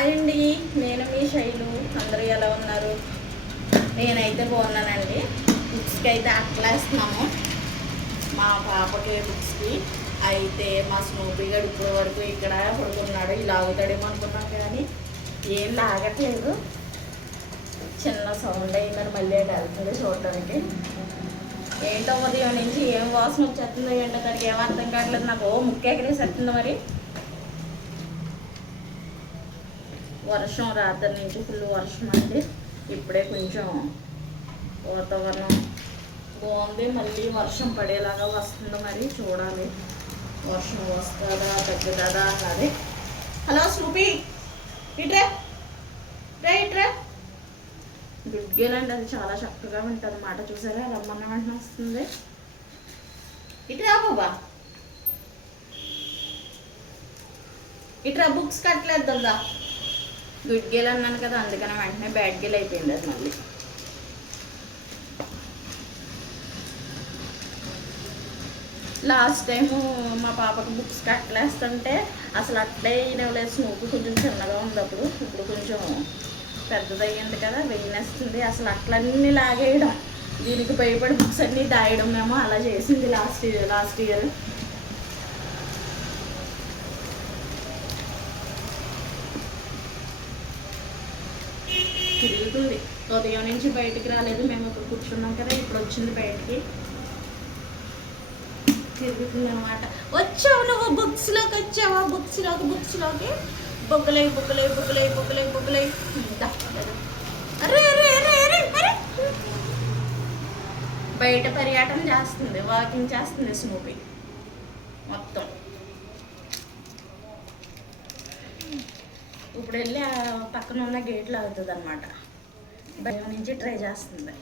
Hi అండి. నేను మీ శైలు. అందరూ ఎలా ఉన్నారు? నేనైతే బాగున్నానండి. బుక్స్కి అయితే అట్లేస్తున్నాము మా పాపకి బుక్స్కి అయితే మా స్నూపీ గడు ఇప్పటి వరకు ఇక్కడ పడుకున్నాడు. ఇలా ఆగుతాడేమో అనుకున్నాం కానీ ఏం లాగట్లేదు. చిన్న సౌండ్ అయిందని మళ్ళీ అటు వెళ్తుంది చూడటానికి. ఏంటో ఉదయం నుంచి ఏం వాసన వచ్చేస్తుందో ఏంటో దానికి ఏం అర్థం కావట్లేదు. నాకు ఓ వస్తుంది మరి. వర్షం రాత్రి నుంచి ఫుల్ వర్షం అండి. ఇప్పుడే కొంచెం వాతావరణం బాగుంది. మళ్ళీ వర్షం పడేలాగా వస్తుందో మరి. చూడాలి. వర్షం వస్తుందా తగ్గుతుందా అన్నది. హలో స్నూపీ ఇట్రా. రే ఇట్రా. గుడ్ అది చాలా చక్కగా ఉంటుంది మాట. చూసారా? రమ్మన్న వెంటనే వస్తుంది. ఇట్రా బాబా. ఇట్రా బుక్స్ కట్టలేదు కదా. గుడ్ గేల్ అన్నాను కదా అందుకని వెంటనే బ్యాడ్ గేల్ అయిపోయింది అది మళ్ళీ. లాస్ట్ టైము మా పాపకు బుక్స్ కట్టలేస్తుంటే అసలు అట్లే ఇవ్వలేదు స్నూపు కొంచెం చిన్నగా ఉంది అప్పుడు. ఇప్పుడు కొంచెం పెద్దదయ్యింది కదా వేయినేస్తుంది. అసలు అట్లన్నీ లాగేయడం. దీనికి భయపడి బుక్స్ అన్నీ దాయడం మేము అలా చేసింది లాస్ట్ ఇయర్ లాస్ట్ ఇయర్ తిరుగుతుంది. ఉదయం నుంచి బయటికి రాలేదు. మేము ఇప్పుడు కూర్చున్నాం కదా ఇప్పుడు వచ్చింది బయటికి. తిరుగుతుంది అనమాట వచ్చావు నువ్వు బుక్స్లోకి వచ్చావా బుక్స్లోకి బుక్స్లోకి బుక్కలై బుక్కలై బుక్కలై బుక్కలై బుక్కలై అరే అరే అరే అరే అరే. బయట పర్యటన చేస్తుంది వాకింగ్ చేస్తుంది స్నూపీ మొత్తం. ఇప్పుడు వెళ్ళి ఆ పక్కన ఉన్న గేట్లు అవుతుంది అనమాట భయం నుంచి ట్రై చేస్తుంది.